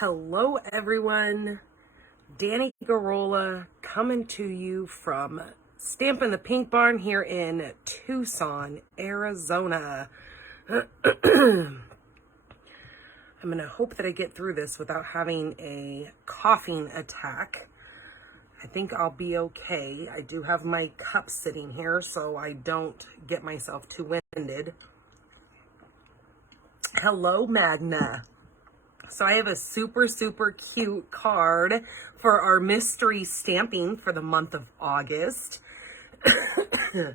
Hello everyone, Danny Garola coming to you from Stampin' the Pink Barn here in Tucson, Arizona. I'm going to hope that I get through this without having a coughing attack. I think I'll be okay. I do have my cup sitting here so I don't get myself too winded. Hello, Magna. So I have a super cute card for our mystery stamping for the month of August. So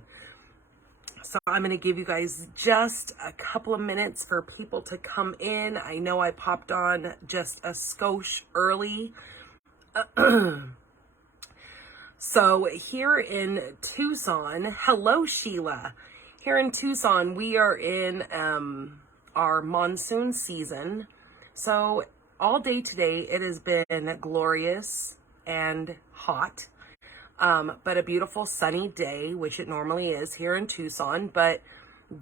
I'm going to give you guys just a couple of minutes for people to come in. I know I popped on just a skosh early. So here in Tucson, hello Sheila. Here in Tucson, we are in our monsoon season. So all day today, it has been glorious and hot, but a beautiful sunny day, which it normally is here in Tucson. But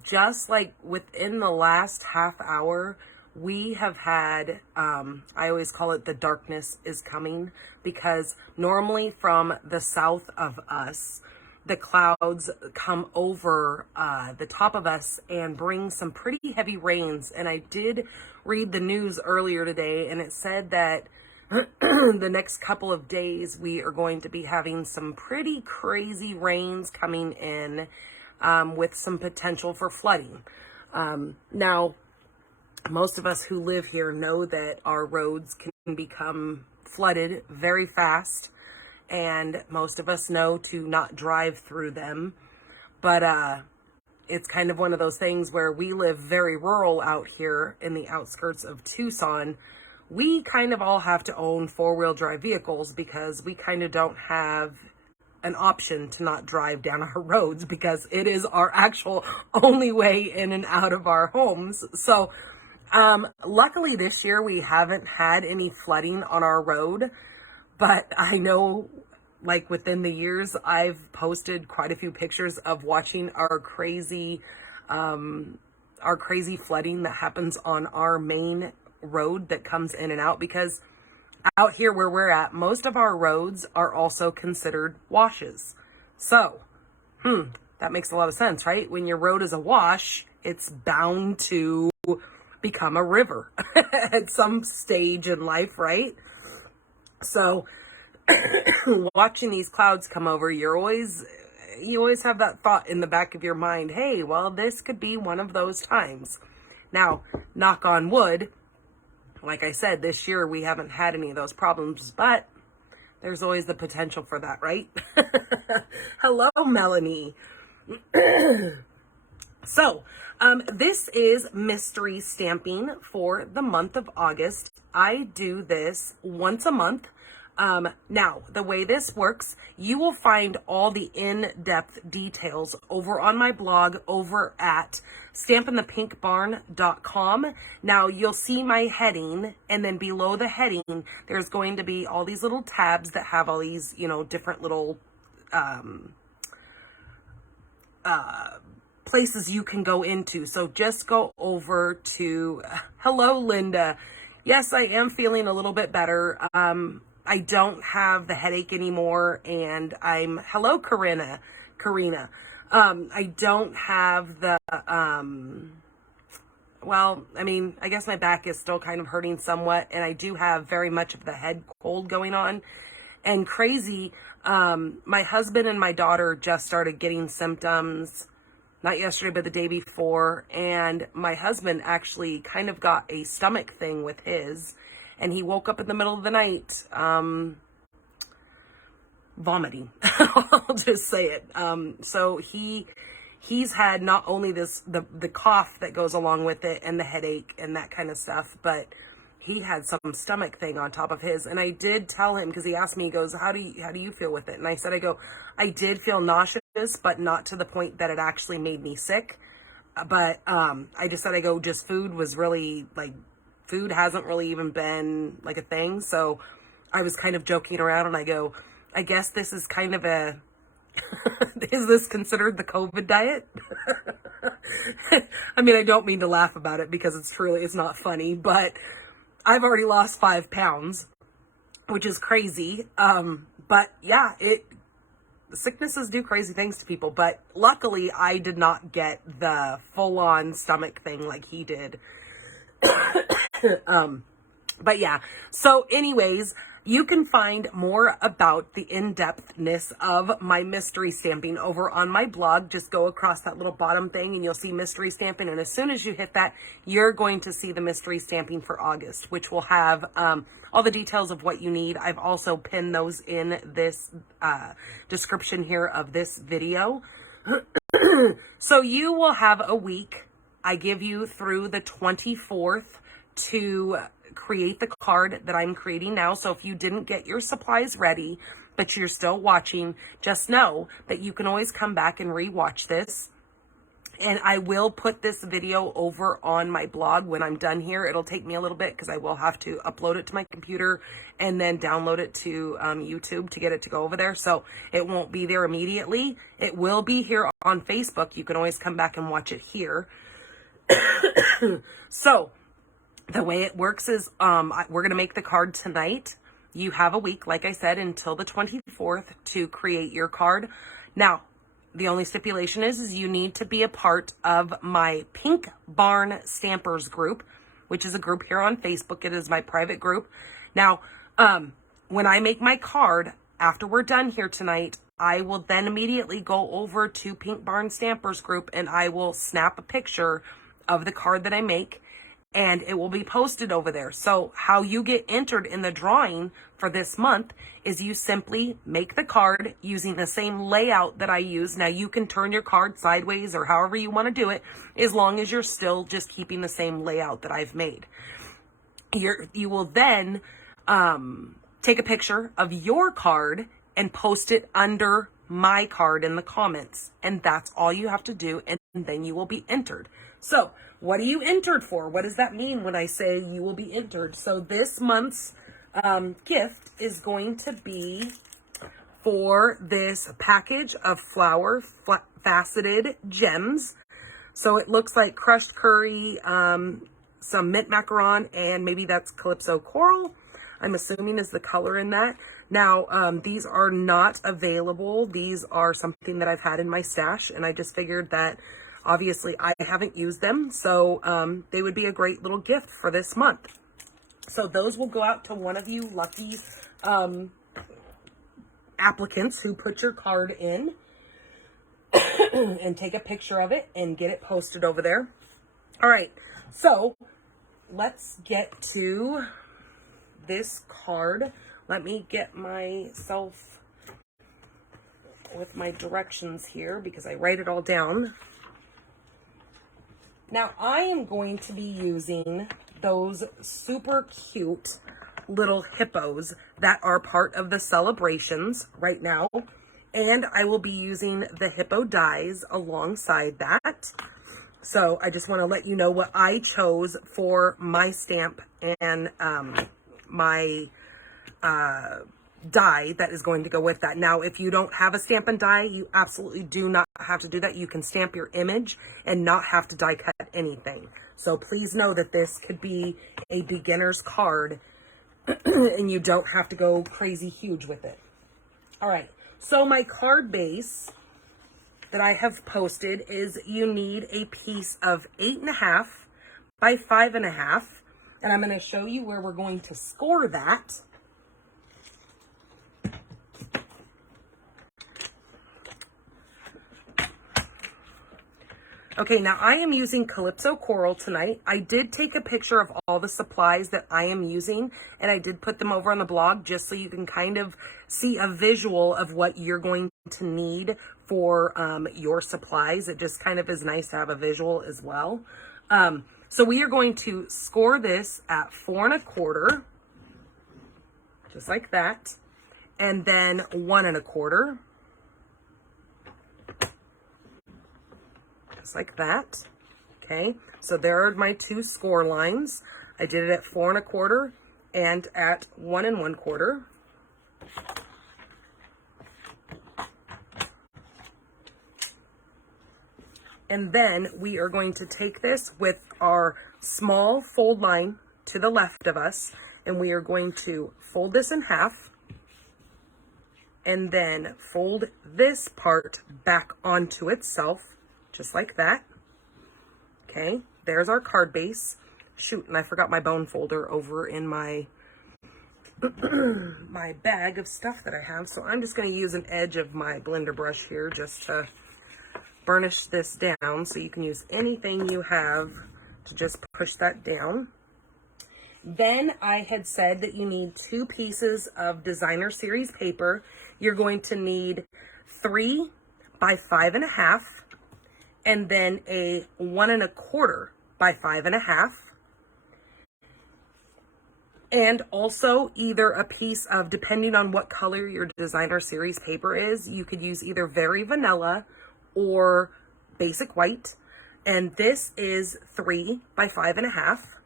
just like within the last half hour, we have had, I always call it the darkness is coming, because normally from the south of us, the clouds come over the top of us and bring some pretty heavy rains. And I did read the news earlier today, and it said that the next couple of days we are going to be having some pretty crazy rains coming in with some potential for flooding. Now, most of us who live here know that our roads can become flooded very fast, and most of us know to not drive through them. But it's kind of one of those things where we live very rural out here in the outskirts of Tucson. We kind of all have to own four-wheel drive vehicles because we kind of don't have an option to not drive down our roads, because it is our actual only way in and out of our homes. So luckily this year we haven't had any flooding on our road. But I know, like, within the years, I've posted quite a few pictures of watching our crazy flooding that happens on our main road that comes in and out. Because out here where we're at, most of our roads are also considered washes. So, that makes a lot of sense, right? When your road is a wash, it's bound to become a river at some stage in life, right? So watching these clouds come over, you always have that thought in the back of your mind, hey, well, this could be one of those times. Now, knock on wood, like I said, this year we haven't had any of those problems, but there's always the potential for that, right? Hello, Melanie. So, this is mystery stamping for the month of August. I do this once a month. Now, the way this works, you will find all the in-depth details over on my blog over at stampinthepinkbarn.com. Now, you'll see my heading, and then below the heading, there's going to be all these little tabs that have all these, different little places you can go into. So just go over to, hello, Linda. Yes, I am feeling a little bit better. I don't have the headache anymore, and hello, Karina. I don't have the, well, I mean, I guess my back is still kind of hurting somewhat, and I do have very much of the head cold going on. And crazy, my husband and my daughter just started getting symptoms, not yesterday, but the day before, and my husband actually kind of got a stomach thing with his, and he woke up in the middle of the night, vomiting. I'll just say it. So he's had not only the cough that goes along with it and the headache and that kind of stuff, but he had some stomach thing on top of his. And I did tell him, because he asked me, he goes, how do you feel with it? And I said, I did feel nauseous, but not to the point that it actually made me sick. But I just said, just food was really, food hasn't really even been like a thing. So I was kind of joking around, and I guess this is kind of is this considered the COVID diet? I mean, I don't mean to laugh about it because it's not funny, but I've already lost 5 pounds, which is crazy. But yeah, sicknesses do crazy things to people, but luckily I did not get the full-on stomach thing like he did. But yeah, so anyways, you can find more about the in-depthness of my mystery stamping over on my blog. Just go across that little bottom thing and you'll see mystery stamping. And as soon as you hit that, you're going to see the mystery stamping for August, which will have all the details of what you need. I've also pinned those in this description here of this video. So you will have a week. I give you through the 24th to create the card that I'm creating now. So if you didn't get your supplies ready, but you're still watching, just know that you can always come back and rewatch this. And I will put this video over on my blog when I'm done here. It'll take me a little bit because I will have to upload it to my computer and then download it to YouTube to get it to go over there. So it won't be there immediately. It will be here on Facebook. You can always come back and watch it here. So the way it works is we're going to make the card tonight. You have a week, like I said, until the 24th to create your card. Now, the only stipulation is you need to be a part of my Pink Barn Stampers group, which is a group here on Facebook. It is my private group. Now, when I make my card, after we're done here tonight, I will then immediately go over to Pink Barn Stampers group and I will snap a picture of the card that I make, and it will be posted over there. So how you get entered in the drawing for this month is you simply make the card using the same layout that I use. Now you can turn your card sideways or however you want to do it, as long as you're still just keeping the same layout that I've made. You will then take a picture of your card and post it under my card in the comments. And that's all you have to do, and then you will be entered. So what are you entered for? What does that mean when I say you will be entered? So this month's gift is going to be for this package of flower faceted gems. So it looks like crushed curry, some mint macaron, and maybe that's Calypso coral, I'm assuming is the color in that. Now, these are not available. These are something that I've had in my stash, and I just figured that obviously I haven't used them, so they would be a great little gift for this month. So those will go out to one of you lucky applicants who put your card in and take a picture of it and get it posted over there. All right, so let's get to this card. Let me get myself with my directions here because I write it all down. Now, I am going to be using those super cute little hippos that are part of the celebrations right now. And I will be using the hippo dies alongside that. So I just want to let you know what I chose for my stamp and my die that is going to go with that. Now, if you don't have a stamp and die, you absolutely do not have to do that. You can stamp your image and not have to die cut anything. So please know that this could be a beginner's card and you don't have to go crazy huge with it. All right, so my card base that I have posted is you need a piece of 8.5 by 5.5, and I'm going to show you where we're going to score that. Okay, now I am using Calypso Coral tonight. I did take a picture of all the supplies that I am using, and I did put them over on the blog just so you can kind of see a visual of what you're going to need for your supplies. It just kind of is nice to have a visual as well. So we are going to score this at 4 1/4, just like that, and then 1 1/4. Just like that. Okay, so there are my two score lines. I did it at 4 1/4 and at 1 1/4. And then we are going to take this with our small fold line to the left of us, and we are going to fold this in half and then fold this part back onto itself, just like that. Okay, there's our card base. Shoot, and I forgot my bone folder over in my my bag of stuff that I have. So I'm just going to use an edge of my blender brush here just to burnish this down. So you can use anything you have to just push that down. Then I had said that you need 2 pieces of designer series paper. You're going to need 3 by 5.5 and then a 1 1/4 by 5.5. And also either a piece of, depending on what color your designer series paper is, you could use either Very Vanilla or Basic White. And this is 3 by 5.5.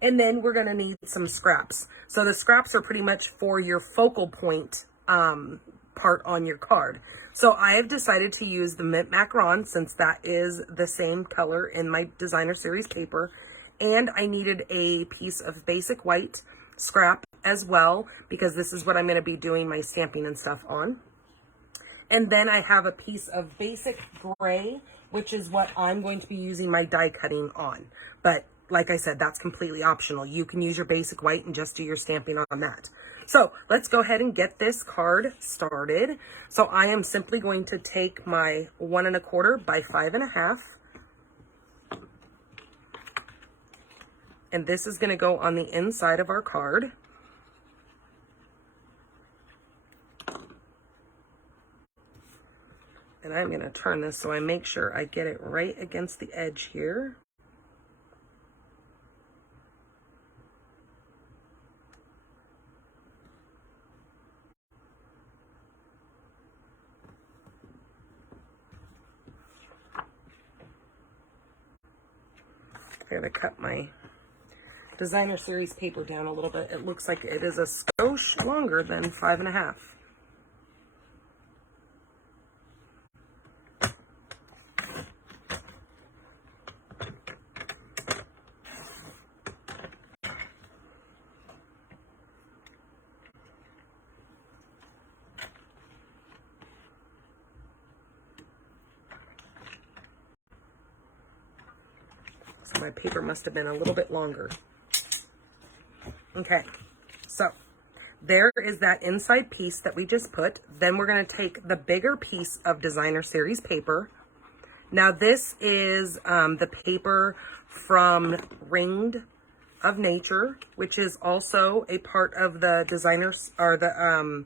And then we're going to need some scraps. So the scraps are pretty much for your focal point part on your card. So I have decided to use the Mint Macaron, since that is the same color in my designer series paper. And I needed a piece of Basic White scrap as well, because this is what I'm going to be doing my stamping and stuff on. And then I have a piece of Basic Gray, which is what I'm going to be using my die cutting on. But like I said, that's completely optional. You can use your Basic White and just do your stamping on that. So let's go ahead and get this card started. So I am simply going to take my 1 1/4 by 5.5. And this is going to go on the inside of our card. And I'm going to turn this so I make sure I get it right against the edge here. I'm going to cut my designer series paper down a little bit. It looks like it is a skosh longer than 5.5. So my paper must have been a little bit longer. Okay, so there is that inside piece that we just put. Then we're going to take the bigger piece of designer series paper. Now this is the paper from Ringed of Nature, which is also a part of the designers or the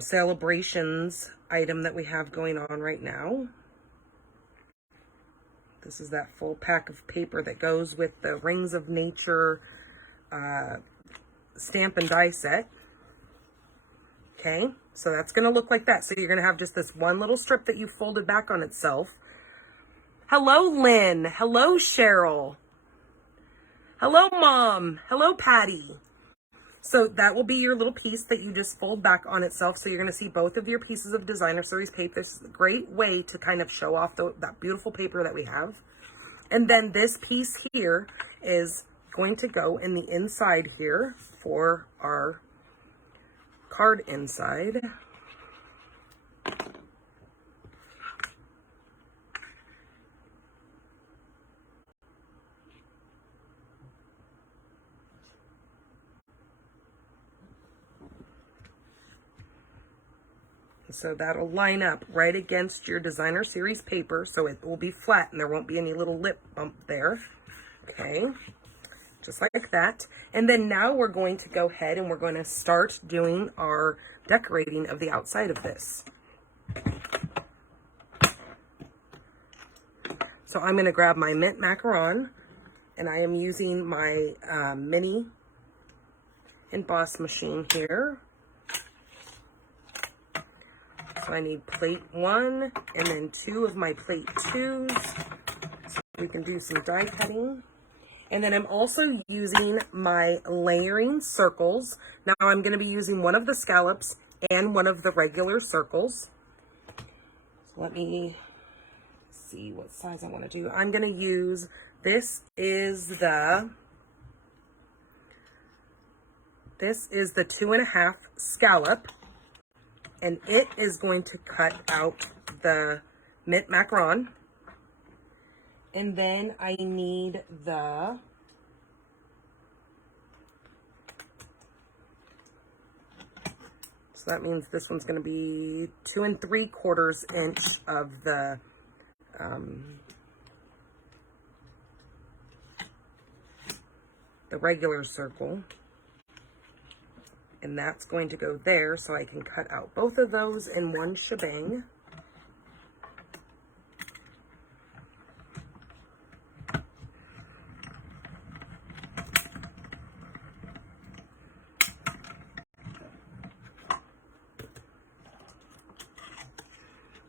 celebrations item that we have going on right now. This is that full pack of paper that goes with the Rings of Nature stamp and die set. Okay, so that's going to look like that. So you're going to have just this one little strip that you folded back on itself. Hello, Lynn. Hello, Cheryl. Hello, Mom. Hello, Patty. So that will be your little piece that you just fold back on itself. So you're going to see both of your pieces of designer series paper. This is a great way to kind of show off that beautiful paper that we have. And then this piece here is going to go in the inside here for our card inside. So that'll line up right against your designer series paper, so it will be flat and there won't be any little lip bump there. Okay, just like that. And then now we're going to go ahead and we're going to start doing our decorating of the outside of this. So I'm going to grab my Mint Macaron, and I am using my mini emboss machine here. So I need plate 1 and then 2 of my plate 2s. So we can do some die cutting. And then I'm also using my layering circles. Now I'm going to be using one of the scallops and one of the regular circles. So let me see what size I want to do. I'm going to use, this is the 2.5 scallop, and it is going to cut out the mint macaron. And then I need the so that means this one's going to be 2 3/4 inch of the regular circle. And that's going to go there, so I can cut out both of those in one shebang.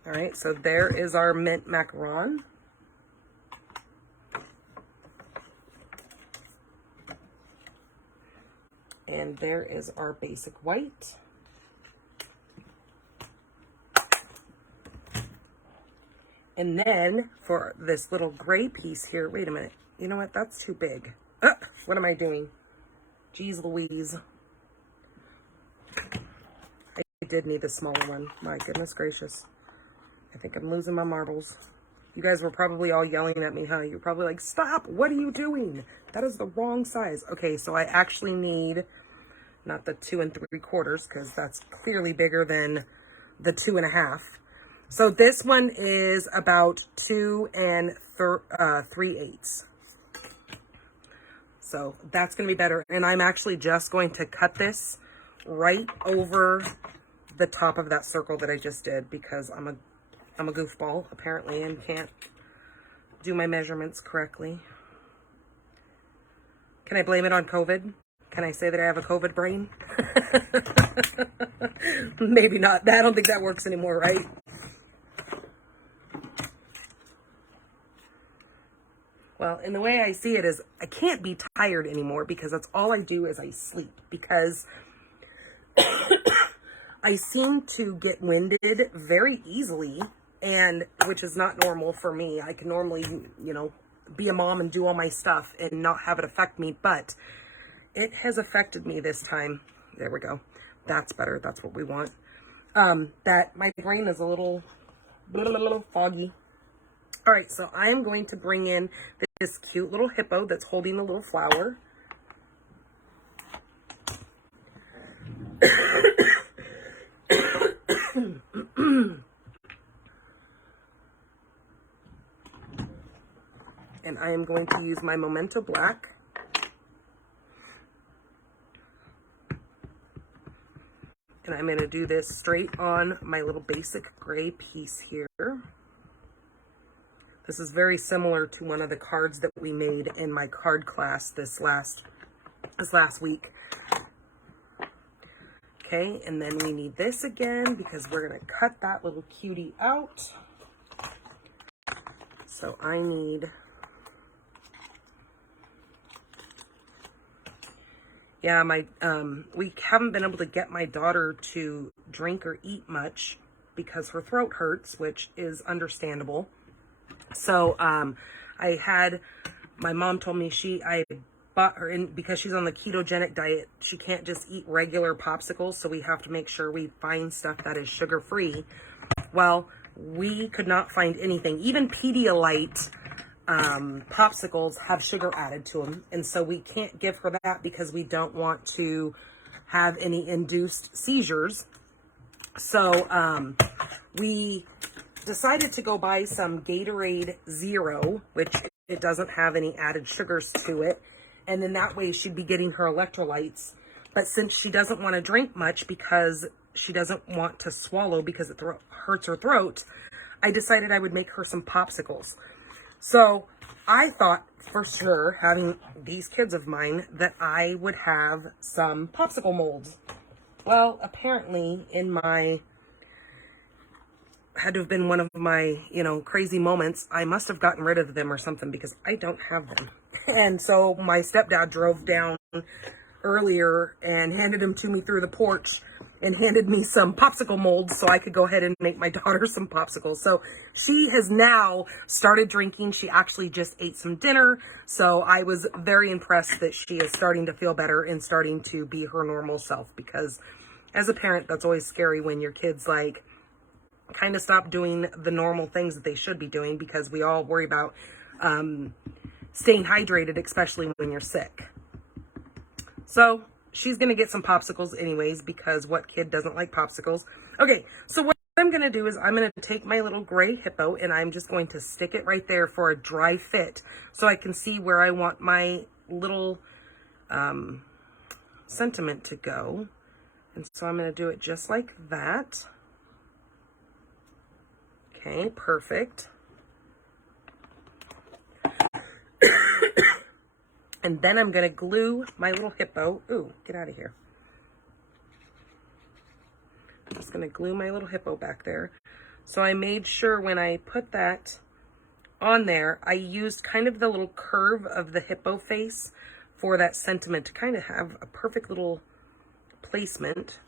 All right, so there is our mint macaron. And there is our basic white. And then for this little gray piece here, wait a minute. You know what? That's too big. What am I doing? Jeez Louise. I did need the smaller one. My goodness gracious. I think I'm losing my marbles. You guys were probably all yelling at me, huh? You're probably like, stop, what are you doing? That is the wrong size. Okay, so I actually need, not the 2 3/4, because that's clearly bigger than the 2.5. So this one is about 2 3/8. So that's going to be better. And I'm actually just going to cut this right over the top of that circle that I just did, because I'm a goofball apparently and can't do my measurements correctly. Can I blame it on COVID? Can I say that I have a COVID brain? Maybe not. I don't think that works anymore, right? Well, and the way I see it is I can't be tired anymore, because that's all I do is I sleep, because I seem to get winded very easily, and which is not normal for me. I can normally, you know, be a mom and do all my stuff and not have it affect me, but it has affected me this time. There we go. That's better. That's what we want. That my brain is a little foggy. All right, so I am going to bring in this cute little hippo that's holding a little flower. And I am going to use my Memento Black. And I'm going to do this straight on my little basic gray piece here. This is very similar to one of the cards that we made in my card class this last week. Okay, and then we need this again, because we're going to cut that little cutie out. So I need, yeah, we haven't been able to get my daughter to drink or eat much because her throat hurts, which is understandable. So my mom told me I bought her in, because she's on the ketogenic diet, she can't just eat regular popsicles, so we have to make sure we find stuff that is sugar-free. Well, we could not find anything. Even Pedialyte popsicles have sugar added to them, and so we can't give her that because we don't want to have any induced seizures. So we decided to go buy some Gatorade Zero, which it doesn't have any added sugars to it, and then that way she'd be getting her electrolytes. But since she doesn't want to drink much because she doesn't want to swallow because it hurts her throat, I decided I would make her some popsicles. So I thought for sure, having these kids of mine, that I would have some popsicle molds. Well, apparently had to have been one of my, crazy moments. I must have gotten rid of them or something, because I don't have them. And so my stepdad drove down earlier and handed him to me through the porch and handed me some popsicle molds so I could go ahead and make my daughter some popsicles. So she has now started drinking. She actually just ate some dinner. So I was very impressed that she is starting to feel better and starting to be her normal self, because as a parent, that's always scary when your kids like kind of stop doing the normal things that they should be doing, because we all worry about staying hydrated, especially when you're sick. So she's going to get some popsicles anyways, because what kid doesn't like popsicles? Okay, so what I'm going to do is I'm going to take my little gray hippo and I'm just going to stick it right there for a dry fit so I can see where I want my little sentiment to go. And so I'm going to do it just like that. Okay, perfect. And then I'm going to glue my little hippo. Ooh, get out of here. I'm just going to glue my little hippo back there. So I made sure when I put that on there, I used kind of the little curve of the hippo face for that sentiment to kind of have a perfect little placement.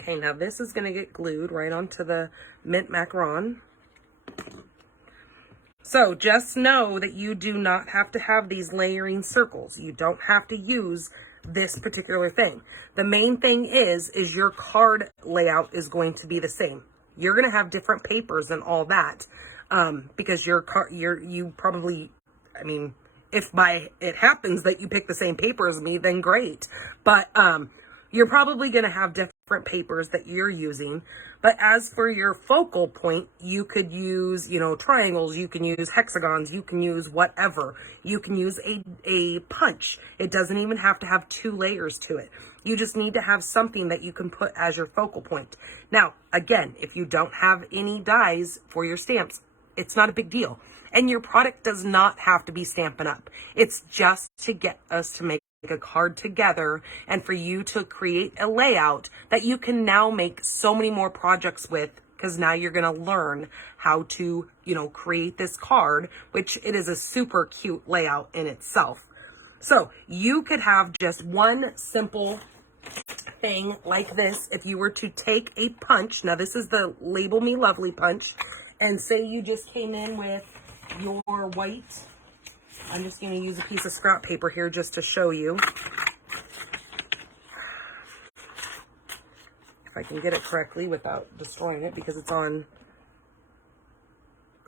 Okay, now this is going to get glued right onto the mint macaron. So just know that you do not have to have these layering circles. You don't have to use this particular thing. The main thing is your card layout is going to be the same. You're going to have different papers and all that, because you probably, I mean, if by it happens that you pick the same paper as me, then great. But you're probably going to have different papers that you're using. But as for your focal point, you could use, you know, triangles, you can use hexagons, you can use whatever. You can use a punch. It doesn't even have to have 2 layers to it. You just need to have something that you can put as your focal point. Now, again, if you don't have any dies for your stamps, it's not a big deal. And your product does not have to be Stampin' Up. It's just to get us to make a card together and for you to create a layout that you can now make so many more projects with, because now you're going to learn how to, you know, create this card, which it is a super cute layout in itself. So you could have just one simple thing like this. If you were to take a punch, now this is the Label Me Lovely punch, and say you just came in with your white, I'm just going to use a piece of scrap paper here just to show you. If I can get it correctly without destroying it, because it's on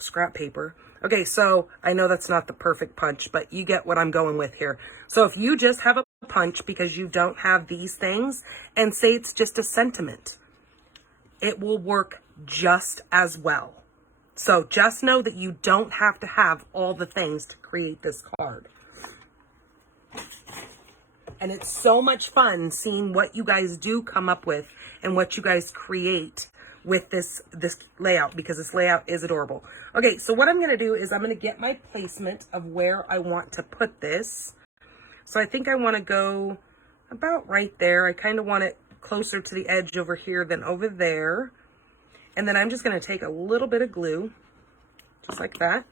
scrap paper. Okay, so I know that's not the perfect punch, but you get what I'm going with here. So if you just have a punch because you don't have these things, and say it's just a sentiment, it will work just as well. So just know that you don't have to have all the things to create this card. And it's so much fun seeing what you guys do come up with and what you guys create with this layout, because this layout is adorable. Okay, so what I'm going to do is I'm going to get my placement of where I want to put this. So I think I want to go about right there. I kind of want it closer to the edge over here than over there. And then I'm just going to take a little bit of glue, just like that,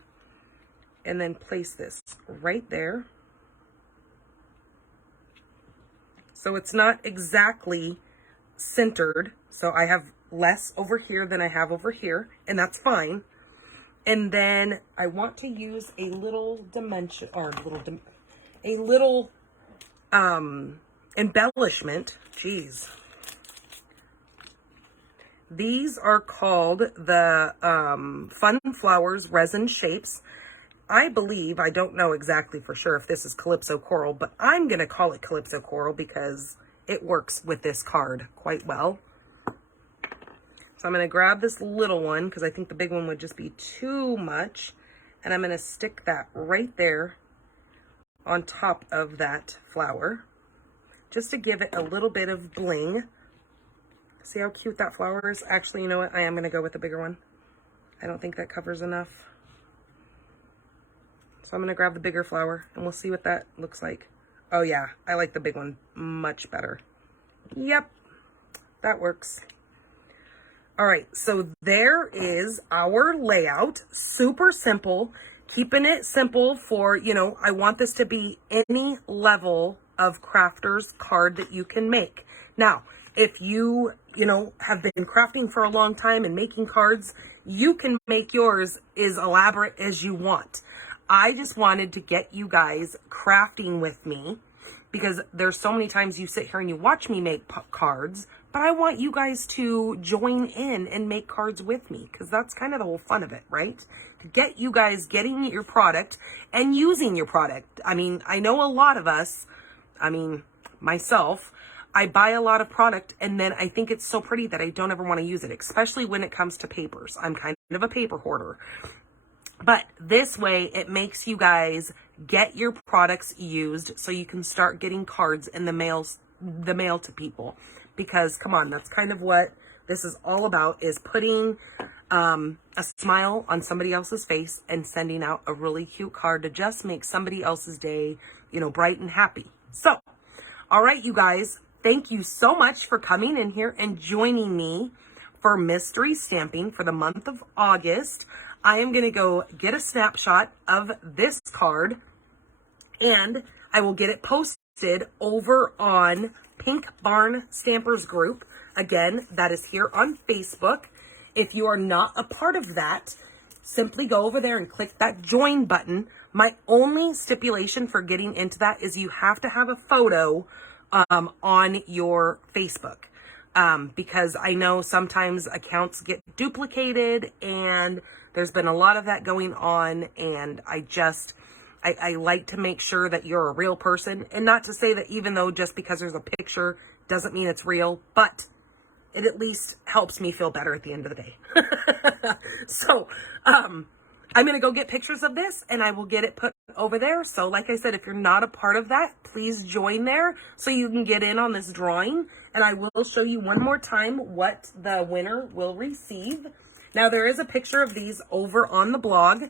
and then place this right there. So it's not exactly centered. So I have less over here than I have over here, and that's fine. And then I want to use a little dimension, or a little embellishment. Jeez. These are called the Fun Flowers Resin Shapes. I believe, I don't know exactly for sure if this is Calypso Coral, but I'm going to call it Calypso Coral because it works with this card quite well. So I'm going to grab this little one because I think the big one would just be too much. And I'm going to stick that right there on top of that flower, just to give it a little bit of bling. See how cute that flower is? Actually, you know what? I am going to go with the bigger one. I don't think that covers enough. So I'm going to grab the bigger flower and we'll see what that looks like. Oh yeah, I like the big one much better. Yep, that works. All right, so there is our layout. Super simple. Keeping it simple for, you know, I want this to be any level of crafters card that you can make. Now, if you have been crafting for a long time and making cards, you can make yours as elaborate as you want. I just wanted to get you guys crafting with me because there's so many times you sit here and you watch me make cards, but I want you guys to join in and make cards with me because that's kind of the whole fun of it, right? To get you guys getting your product and using your product. I mean, I know a lot of us, myself, I buy a lot of product and then I think it's so pretty that I don't ever want to use it, especially when it comes to papers. I'm kind of a paper hoarder. But this way, it makes you guys get your products used so you can start getting cards in the mail to people. Because, come on, that's kind of what this is all about, is putting a smile on somebody else's face and sending out a really cute card to just make somebody else's day, bright and happy. So, all right, you guys, thank you so much for coming in here and joining me for mystery stamping for the month of August. I am going to go get a snapshot of this card and I will get it posted over on Pink Barn Stampers group. Again, that is here on Facebook. If you are not a part of that, simply go over there and click that join button. My only stipulation for getting into that is you have to have a photo on your Facebook. Because I know sometimes accounts get duplicated and there's been a lot of that going on, and I like to make sure that you're a real person, and not to say that even though just because there's a picture doesn't mean it's real, but it at least helps me feel better at the end of the day. So, I'm going to go get pictures of this and I will get it put over there. So like I said, if you're not a part of that, please join there so you can get in on this drawing. And I will show you one more time what the winner will receive. Now there is a picture of these over on the blog.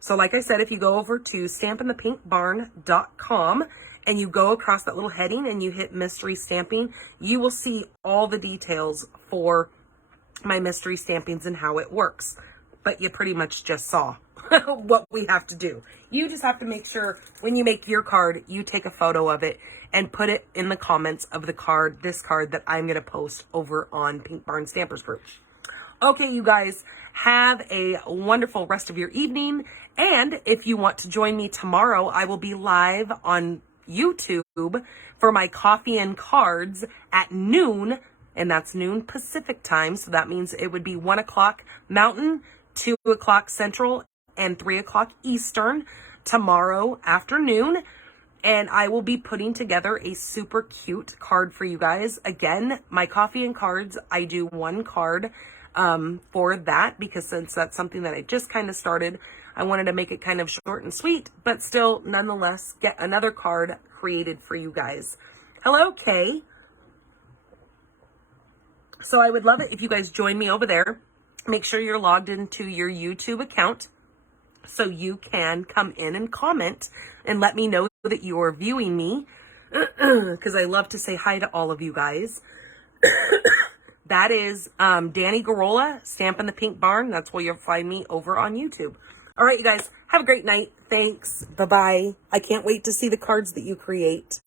So like I said, if you go over to stampinthepinkbarn.com and you go across that little heading and you hit mystery stamping, you will see all the details for my mystery stampings and how it works. But you pretty much just saw what we have to do. You just have to make sure when you make your card, you take a photo of it and put it in the comments of the card, this card that I'm going to post over on Pink Barn Stampers group. Okay, you guys, have a wonderful rest of your evening. And if you want to join me tomorrow, I will be live on YouTube for my coffee and cards at noon. And that's noon Pacific time. So that means it would be 1 o'clock Mountain, 2 o'clock Central, and 3 o'clock Eastern tomorrow afternoon. And I will be putting together a super cute card for you guys. Again, my coffee and cards, I do one card for that, because since that's something that I just kind of started, I wanted to make it kind of short and sweet, but still nonetheless get another card created for you guys. Hello, Kay. So I would love it if you guys join me over there. Make sure you're logged into your YouTube account so you can come in and comment and let me know that you are viewing me, because I love to say hi to all of you guys. That is Danny Garola, Stampin' the Pink Barn. That's where you'll find me over on YouTube. All right, you guys, have a great night. Thanks. Bye-bye. I can't wait to see the cards that you create.